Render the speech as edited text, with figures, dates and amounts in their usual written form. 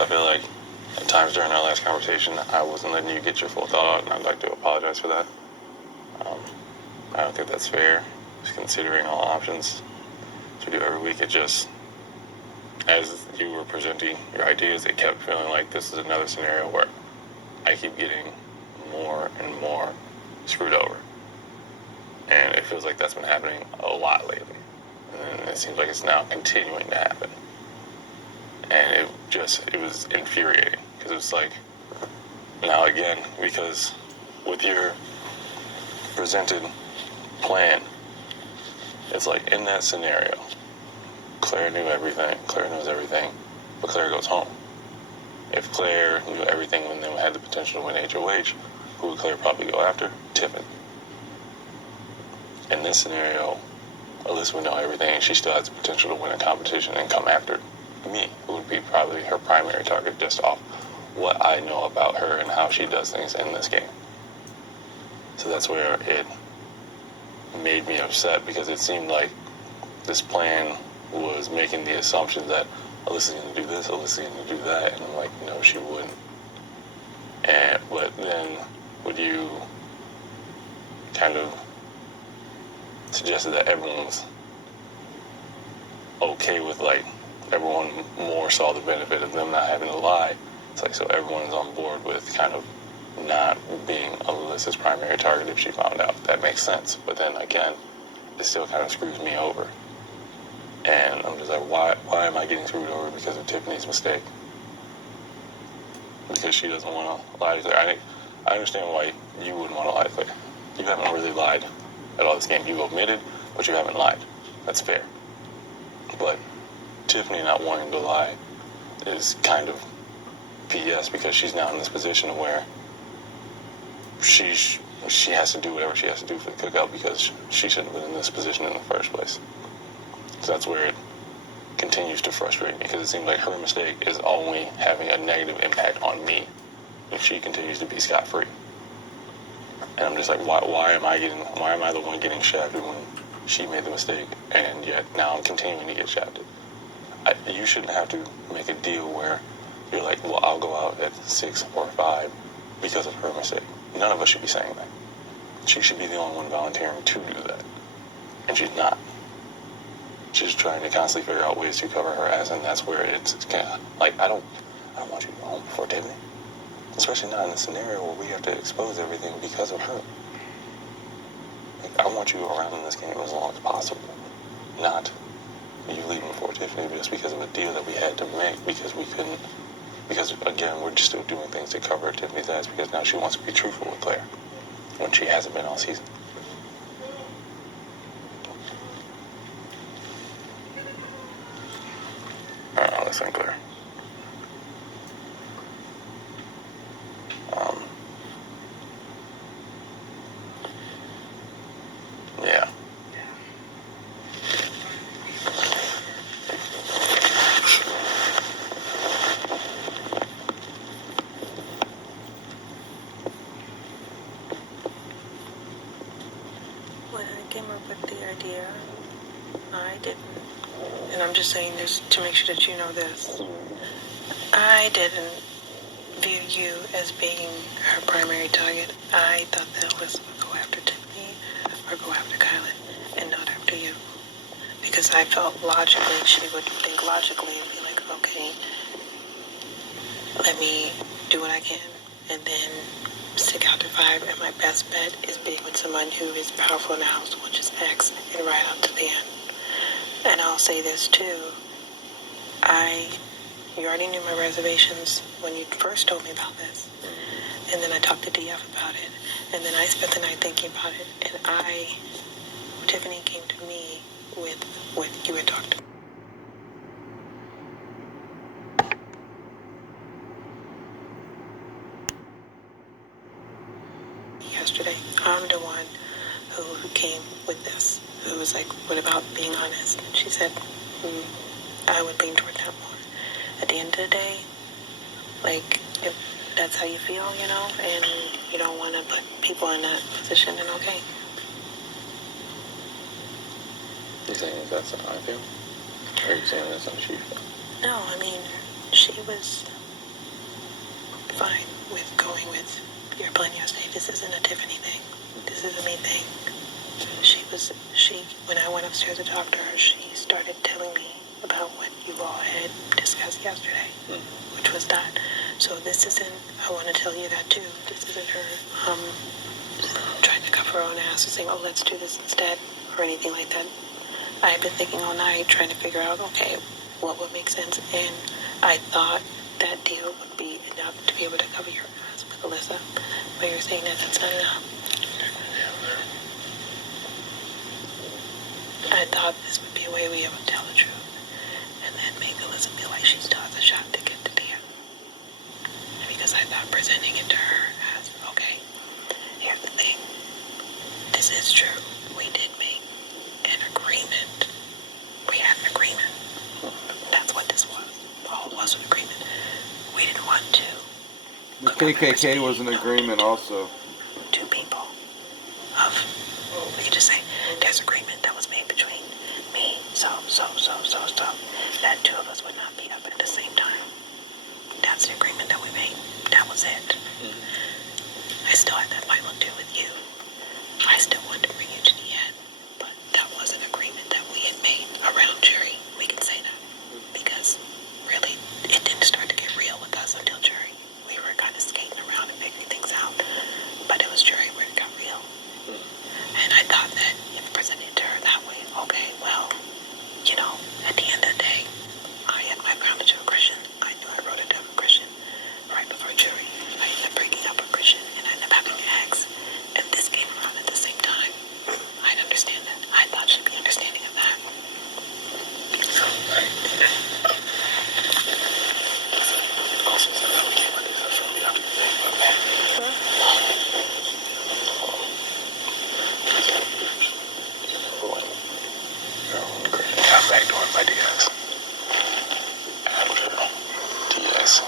So I feel like at times during our last conversation, I wasn't letting you get your full thought out, and I'd like to apologize for that. I don't think that's fair, just considering all options to do every week. It just, as you were presenting your ideas, it kept feeling like this is another scenario where I keep getting more and more screwed over. And it feels like that's been happening a lot lately. And it seems like it's now continuing to happen. And it was infuriating. Because it was like, now again, because with your presented plan, it's like in that scenario, Claire knew everything, Claire knows everything, but Claire goes home. If Claire knew everything when they had the potential to win HOH, who would Claire probably go after? Tiffany. In this scenario, Alyssa would know everything and she still has the potential to win a competition and come after me, who would be probably her primary target just off what I know about her and how she does things in this game. So that's where it made me upset, because it seemed like this plan was making the assumption that Alyssa's going to do this, Alyssa's going to do that, and I'm like, no, she wouldn't. But then would you kind of suggested that everyone's okay with, like, everyone more saw the benefit of them not having to lie. It's like, so everyone's on board with kind of not being Alyssa's primary target if she found out. That makes sense. But then again, it still kind of screws me over. And I'm just like, why am I getting screwed over because of Tiffany's mistake? Because she doesn't want to lie to Claire. I understand why you wouldn't want to lie to Claire. You haven't really lied at all this game. You've omitted, but you haven't lied. That's fair. But Tiffany not wanting to lie is kind of BS, because she's now in this position where she has to do whatever she has to do for the cookout, because she shouldn't have been in this position in the first place. So that's where it continues to frustrate me, because it seems like her mistake is only having a negative impact on me if she continues to be scot-free. And I'm just like, why am I the one getting shafted when she made the mistake, and yet now I'm continuing to get shafted? You shouldn't have to make a deal where you're like, well, I'll go out at 6 or 5 because of her mistake. None of us should be saying that. She should be the only one volunteering to do that. And she's not. She's trying to constantly figure out ways to cover her ass, and that's where it's kind of like, I don't want you to go home before Tiffany. Especially not in a scenario where we have to expose everything because of her. Like, I want you around in this game as long as possible. Not you leaving before Tiffany just because of a deal that we had to make, because we couldn't. Because, again, we're just still doing things to cover Tiffany's ass because now she wants to be truthful with Claire when she hasn't been all season. I don't know, that's unclear. Yeah. When I came up with the idea, I didn't, and I'm just saying this to make sure that you know this, I didn't view you as being her primary target. I thought that Alyssa would go after Tiffany or go after Kylan and not after you. Because I felt logically, she would think logically and be like, okay, let me do what I can and then stick out to 5. And my best bet is being with someone who is powerful in the house, which is X, and right out to the end. And I'll say this too. You already knew my reservations when you first told me about this. And then I talked to DF about it. And then I spent the night thinking about it. And Tiffany came to me with what you had talked about. Yesterday, I'm the one who came with this. Who was like, what about being honest? And she said, I would lean toward that more. At the end of the day, like, if that's how you feel, and you don't want to put people in that position, then okay. You saying that's how I feel? Or are you saying that's how she feels? No, I mean, she was fine with going with your plan yesterday. This isn't a Tiffany thing. This is a me thing. When I went upstairs to talk to her, she started telling me about what you all had discussed yesterday, which was that. So this isn't, I want to tell you that too. This isn't her trying to cover her own ass or saying, oh, let's do this instead, or anything like that. I've been thinking all night, trying to figure out, okay, what would make sense, and I thought that deal would be enough to be able to cover your ass with Alyssa, but you're saying that that's not enough. I thought this would be a way we able to tell the truth, and then make Alyssa feel like she still has a shot to get the deal. Because I thought presenting it to her as, okay, here's the thing, this is true, we did make an agreement. We had an agreement. That's what this was. All it was an agreement. We didn't want to. The KKK was an agreement also. Two people. We could just say, there's agreement that was made between me, so. That two of us would not be up at the same time. That's the agreement that we made. That was it. I still had that final two with you. I still wanted to bring you to the end, but that was an agreement that we had made around Jury. We can say that. Because, really, it didn't start to get real with us until Jury. We were kind of skating around and figuring things out. But it was Jury where it got real. And I thought that if I presented it to her that way, okay, well, you know, at the end of the day, I grounded to a Christian. I knew I wrote it to a Christian right before Jury. I ended up breaking up a Christian, and I ended up having an ex. And this came around at the same time. I'd understand that. I thought she'd be understanding of that. Also, so that we can't let this from you after the thing, but man. Got backdoored by Diaz. After Diaz